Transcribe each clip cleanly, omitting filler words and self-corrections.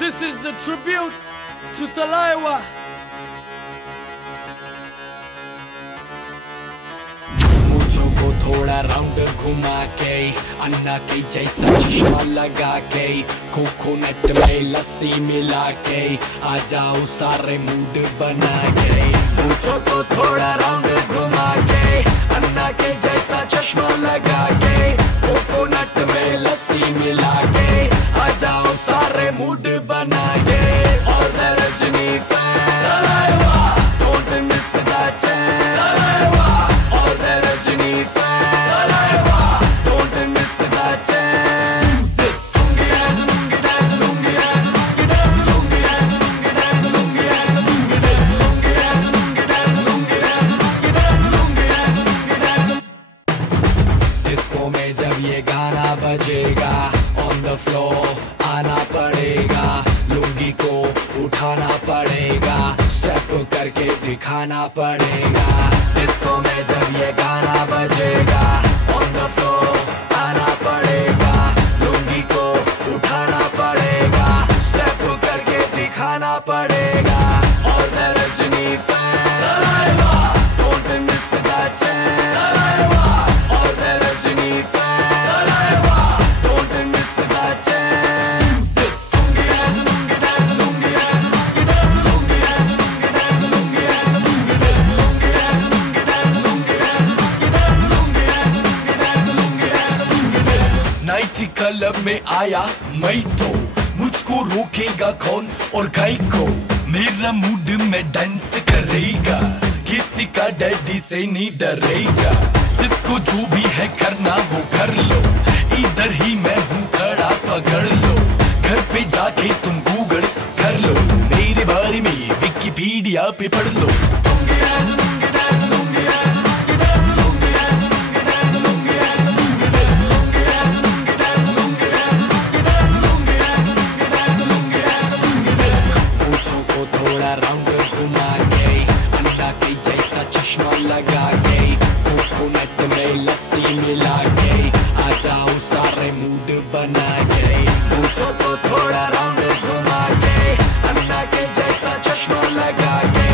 This is the tribute to Talaiwa. मूंछों को थोड़ा round घुमा के, अन्ना के जैसा चश्मा लगा के, कोकोनट में लस्सी मिला के, आ जाओ सारे मूड बना के। मूंछों को थोड़ा राउंड घुमा के, अन्ना के जैसा चश्मा लगा के, कोकोनट में लस्सी मिला के, आ जाओ सारे मूड बना के। All the Rajini fans, Talaiwa, don't miss that chance, Talaiwa. All the Rajini fans, Talaiwa, don't miss that chance. Lungi dance, lungi dance, lungi dance, lungi dance, lungi dance, lungi dance, lungi dance, lungi dance, lungi dance, lungi dance, lungi dance, lungi dance, lungi dance. Disco में जब ये गाना बजेगा, on the floor आना पड़ेगा, लुंगी को उठाना पड़ेगा, स्टेप करके दिखाना पड़ेगा। डिस्को में जब ये गाना बजेगा, on the floor आना पड़ेगा, लुंगी को उठाना पड़ेगा, स्टेप करके दिखाना पड़ेगा। All the Rajini fans, Talaiwa, don't miss that chance, Talaiwa. All the Rajini fans, Talaiwa, don't miss that chance. Lungi dance, lungi dance, lungi dance, lungi dance, lungi dance, lungi dance, lungi dance, lungi dance, lungi dance, lungi dance, lungi dance, lungi dance, lungi dance, lungi dance. Night club में आया मैं तो, मुझको रोकेगा कौन और गाय को, मेरा मूड में डांस करेगा, किसी का डैडी से नहीं डरेगा, जिसको जो भी है करना वो कर लो, इधर ही मैं हूँ खड़ा पकड़ लो, घर पे जाके तुम गूगल कर लो, मेरे बारे में विकिपीडिया पे पढ़ लो। मूंछों को थोड़ा राउंड घुमा के, अन्ना के जैसा चश्मा लगा के, कोकोनट में लस्सी मिला के, आ जाओ सारे मूड बना के। मूंछों को थोड़ा राउंड घुमा के, अन्ना के जैसा चश्मा लगा के,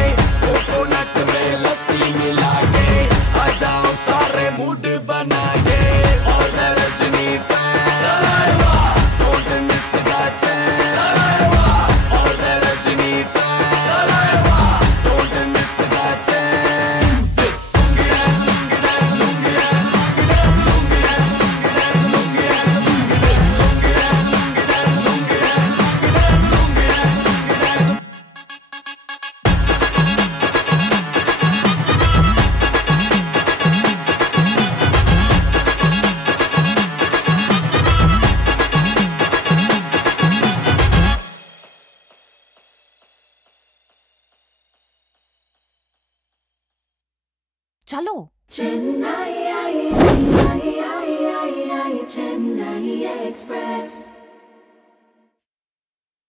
कोकोनट में लस्सी मिला के, आ जाओ सारे मूड बना के। All the Rajini fans, Talaiwa, don't miss that chance, Talaiwa. All the Rajini fans, Talaiwa, don't miss that chance. Lungi dance, lungi dance, lungi dance, lungi dance, lungi dance, lungi dance, lungi dance, lungi dance, lungi dance, lungi dance, lungi dance, lungi dance, lungi dance. चलो Chennai Express.